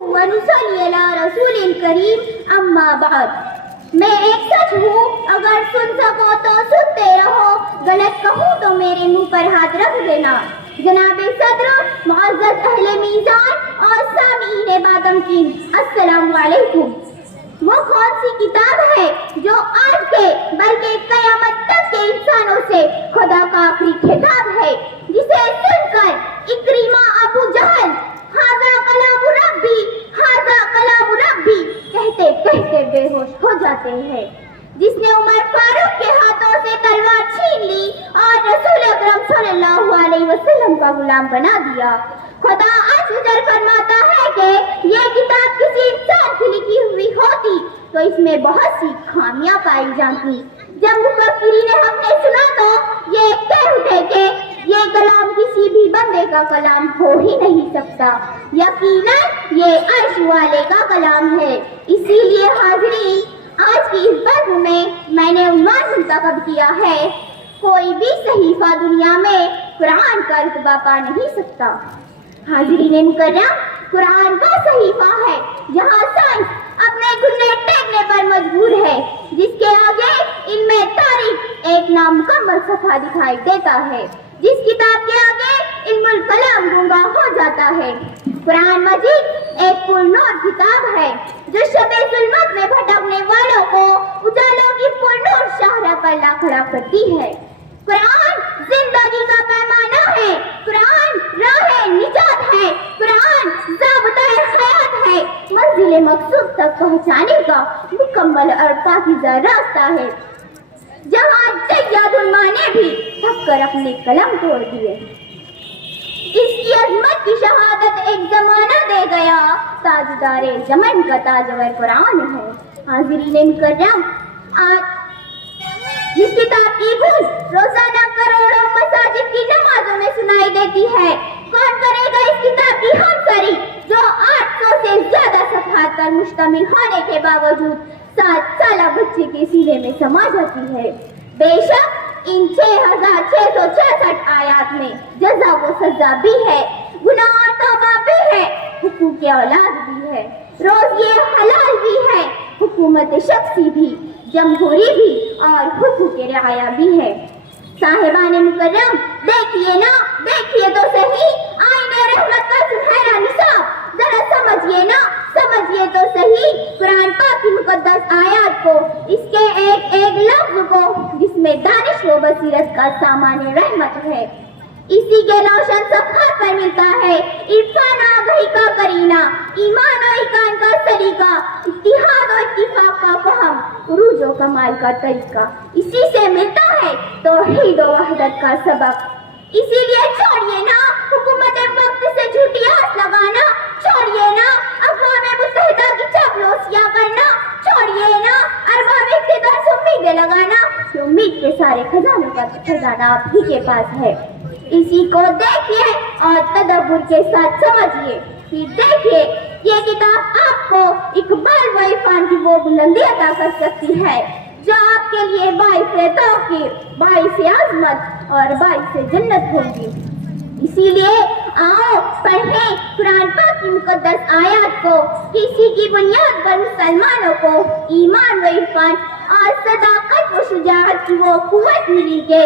ونصلی علی رسول کریم اما بعد۔ میں ایک سچ ہوں، اگر سن سکو تو سنتے رہو، غلط کہوں تو میرے منہ پر ہاتھ رکھ دینا۔ جناب صدر، معزز اہل میزان اور سامعین بادمکین، السلام علیکم۔ وہ کون سی کتاب ہے جو آج کے بلکہ قیامت تک کے انسانوں سے خدا کا آخری خطاب ہے، جسے سن کر اکریمہ ابو جہل ھذا کلام ربی ھذا کلام ربی کہتے کہتے بے ہوش ہو جاتے ہیں، جس نے عمر فاروق کے ہاتھوں سے تلوار چھین لی اور رسول اکرم صلی اللہ علیہ وسلم کا غلام بنا دیا۔ خدا عز و جل فرماتا ہے کہ یہ کتاب کسی انسان کی لکھی ہوئی ہوتی تو اس میں بہت سی خامیاں پائی جاتی۔ جب مفکرین نے ہم نے سنا تو یہ کہہ اٹھے کہ یہ کلام کسی بھی بندے کا کلام ہو ہی نہیں سکتا، یقیناً یہ عرش والے کا کلام ہے۔ اسی لیے حاضرین، آج کی اس برگ میں نے عنوان منتخب کیا ہے، کوئی بھی صحیفہ دنیا میں قرآن کا رتبہ پا نہیں سکتا۔ حاضرین مکرم، قرآن وہ صحیفہ ہے جہاں سائنس اپنے گھٹنے ٹیکنے پر مجبور ہے، جس کے آگے ان میں تاریخ ایک نامکمل صفحہ دکھائی دیتا ہے، جس کتاب کے آگے علم الکلام گنگا ہو جاتا ہے۔ قرآن مجید ایک پرنور کتاب ہے جو شب ظلمت میں بھٹکنے والوں کو اجالوں کی پرنور شاہراہ پر لا کھڑا کرتی ہے۔ قرآن زندگی کا پیمانہ ہے، قرآن راہ نجات ہے، قرآن ضابطۂ حیات ہے، منزل مقصود تک پہنچانے کا مکمل اور پاکیزہ راستہ ہے، جہاں جیاد الماء نے بھی تھک کر اپنے قلم توڑ دیے۔ اس کی عظمت کی شہادت ایک زمانہ دے گیا، تاجدار زمن کا تاجور قرآن ہے۔ حاضرین مکرم، آج جس کتاب کی گونج روزانہ کروڑوں مساجد کی نمازوں میں سنائی دیتی ہے، کون کرے گا اس کتاب کی ہمسری جو 800 سے زیادہ صفحات پر مشتمل ہونے کے باوجود 7 سالہ بچے کے سینے میں سما جاتی ہے۔ بے شک ان 6666 آیات میں جزا و سزا بھی ہے، گناہ اور توبہ بھی ہے، حقوق اولاد بھی ہے، روزی حلال بھی ہے، حکومت شخصی بھی، جمہوری بھی اور حقوق رعایا بھی ہے۔ صاحبان مکرم، دیکھیے نا، دیکھیے تو صحیح آئینِ رحمت کا سنہرا نصاب، ذرا سمجھیے نا، سمجھیے تو صحیح قرآن پاک کی مقدس آیات کو، اس کے ایک ایک لفظ کو، جس میں دانش و بصیرت کا سامان رحمت ہے۔ اسی کے روشن صفحات پر ملتا ہے عرفان آگہی کا قرینہ، ایمان و ایقان کا سلیقہ، اتحاد و اتفاق کا فہم، عروج و کمال کا طریقہ۔ اسی سے ملتا ہے توحید و وحدت کا سبق۔ اسی لیے چھوڑیے نا حکومت وقت سے جھوٹی آس لگانا، چھوڑیے نا اقوام متحدہ کی چاپلوسیاں کرنا، چھوڑیے نا ارباب اقتدار سے امیدیں لگانا، کہ امید کے سارے خزانوں کا خزانہ آپ ہی کے پاس ہے۔ اسی کو دیکھیے اور تدبر کے ساتھ سمجھیے، پھر دیکھیے یہ کتاب آپ کو اقبال و عرفان کی وہ بلندی عطا کر سکتی ہے جو آپ کے لیے باعث توقیر، باعث عظمت اور باعث جنت ہوگی۔ اسی لیے آؤ پڑھیں قرآن پاک کی مقدس آیات کو، کسی کی بنیاد پر مسلمانوں کو ایمان و عرفان اور صداقت و شجاعت کی وہ قوت ملی کہ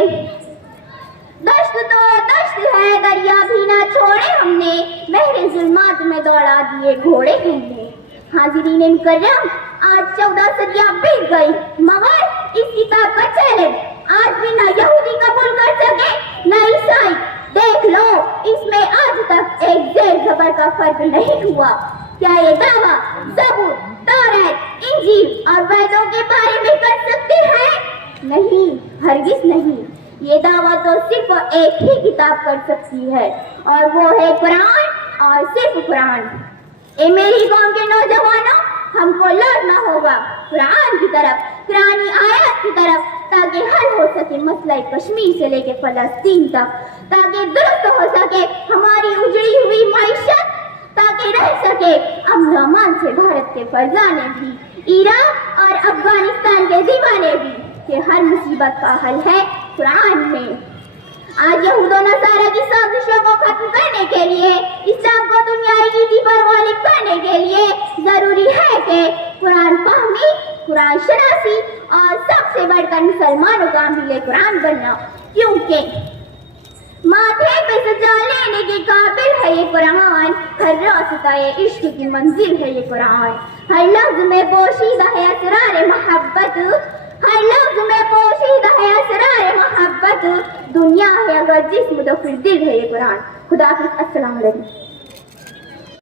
دشت تو دشت ہے، دریا بھی نہ چھوڑے ہم نے، بحر ظلمات میں دوڑا دیے گھوڑے ہم نے۔ حاضرین مکرم، آج 14 صدیاں بیت گئی، مگر اس کتاب کا چیلنج آج بھی نہ یہودی قبول کر سکے نہ عیسائی۔ دیکھ لو، اس میں آج تک ایک زیر زبر کا فرق نہیں ہوا۔ کیا یہ دعویٰ زبور، تورات، انجیل اور ویدوں کے بارے میں کر سکتے ہیں؟ نہیں، ہرگز نہیں۔ یہ دعویٰ تو صرف ایک ہی کتاب کر سکتی ہے، اور وہ ہے قرآن اور صرف قرآن۔ اے میری قوم کے نوجوانوں، ہم کو لوٹنا ہوگا قرآن کی طرف، قرآنی آیات کی طرف، تاکہ حل ہو سکے مسئلہ کشمیر سے لے کے فلسطین تک، تاکہ درست ہو سکے ہماری اجڑی ہوئی معیشت، تاکہ رہ سکے امن و امان سے بھارت کے فرزانے بھی، عراق اور افغانستان کے دیوانے بھی، کہ ہر مصیبت کا حل ہے قرآن میں۔ آج یہود و نصارہ کی سازشوں کو ختم کرنے کے لیے، اسلام کو دنیائی نیتی پر غالب کرنے کے لیے ضروری ہے کہ قرآن فہمی، قرآن شناسی اور سب سے بڑھ کر مسلمانوں کا حامل قرآن بننا، کیونکہ ماتھے پہ سجا لینے کے قابل ہے یہ قرآن، ہر راستہ عشق کی منزل ہے یہ قرآن، ہر لفظ میں پوشیدہ ہے اسرار محبت، ہر لفظ میں پوشیدہ ہے اسرار محبت، دنیا ہے اگر جسم تو پھر دل ہے یہ قرآن۔ خدا حافظ، السلام علیکم۔